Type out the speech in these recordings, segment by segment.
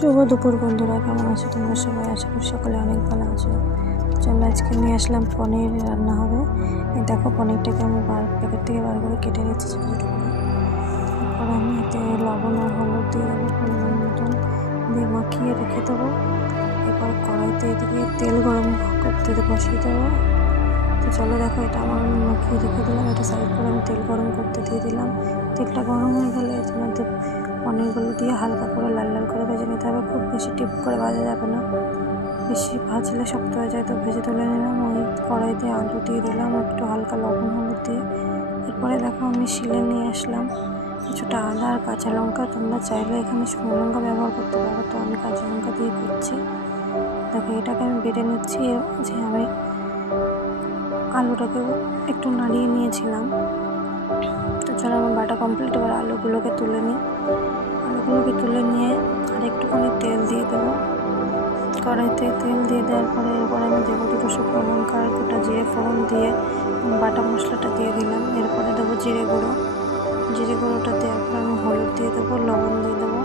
শুভ দুপুর বন্ধুরা, কেমন আছো তোমরা সবাই? আশা করি সকলে অনেক ভালো আছো। চলো আজকে নিয়ে আসলাম পনির রান্না হবে। এই দেখো পনিরটাকে আমি প্যাকেট থেকে বার করে কেটে নিচ্ছি ছোটো ছোটো করে। তারপর আমি এতে লবণ আর হলুদ দিয়ে দেবো পরিমাণ মতন, দিয়ে মাখিয়ে রেখে দেবো। এরপর কড়াইতে এদিকে তেল গরম করতে বসিয়ে দেবো। তো চলো দেখো, এটা আমার মাখিয়ে রেখে দিলাম, এটা সাইড করে আমি তেল গরম করতে দিয়ে দিলাম। তেলটা গরম হয়ে গেলে এর মধ্যে পনিরগুলো দিয়ে হালকা করে লাল লাল করে ভেজে নিতে হবে। খুব বেশি টিপ করে ভাজা যাবে না, বেশি ভাজলে শক্ত হয়ে যায়। তো ভেজে তুলে নিলাম। ওই কড়াইতে আলু দিয়ে দিলাম একটু হালকা লবণ হলুদ দিয়ে। এরপরে দেখো আমি শিলে নিয়ে আসলাম কিছুটা আদা আর কাঁচা লঙ্কা। তোমরা চাইলে এখানে শুকনো লঙ্কা ব্যবহার করতে পারো, তো আমি কাঁচা লঙ্কা দিয়ে করছি। দেখো এটাকে আমি বেটে নিচ্ছি। এর মাঝে আমি আলুটাকেও একটু নাড়িয়ে নিয়েছিলাম। তো চলো আমার বাটা কমপ্লিট। এবার আলুগুলোকে তুলে নিই। আলুগুলোকে তুলে নিয়ে আর একটুখানি তেল দিয়ে দেবো। কড়াইতে তেল দিয়ে দেওয়ার পরে এরপরে আমি দেবো দুটো শুকনো লঙ্কা আর দুটো জিরে ফোড়ন দিয়ে বাটা মশলাটা দিয়ে দিলাম। এরপরে দেবো জিরে গুঁড়ো। জিরে গুঁড়োটা দেওয়ার পর আমি হলুদ দিয়ে দেবো, লবণ দিয়ে দেবো।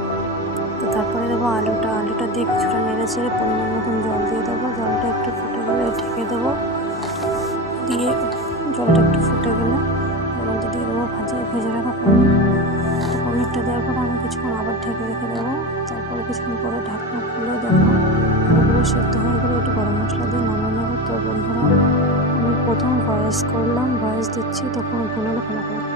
তো তারপরে দেবো আলুটা দিয়ে কিছুটা নেড়ে চেড়ে পরিমাণ মতন জল দিয়ে দেবো। জলটা একটু ফুটে গেলে ঢেকে দেবো। দিয়ে জলটা একটু ফুটে গেলে এর মধ্যে দিয়ে দেবো ভেজে রাখা পনির। তো পনিরটা দেওয়ার পর আমি কিছুক্ষণ আবার ঢেকে রেখে দেবো। তারপরে কিছুক্ষণ পরে ঢাকনা খুলে দেখো আলুগুলো সেদ্ধ হয়ে গেলে একটু গরম মশলা দিয়ে নামিয়ে নেবো। তো বন্ধুরা, আমি প্রথম ভয়েস দিচ্ছি, তখন ভুল হলে ক্ষমা করবো।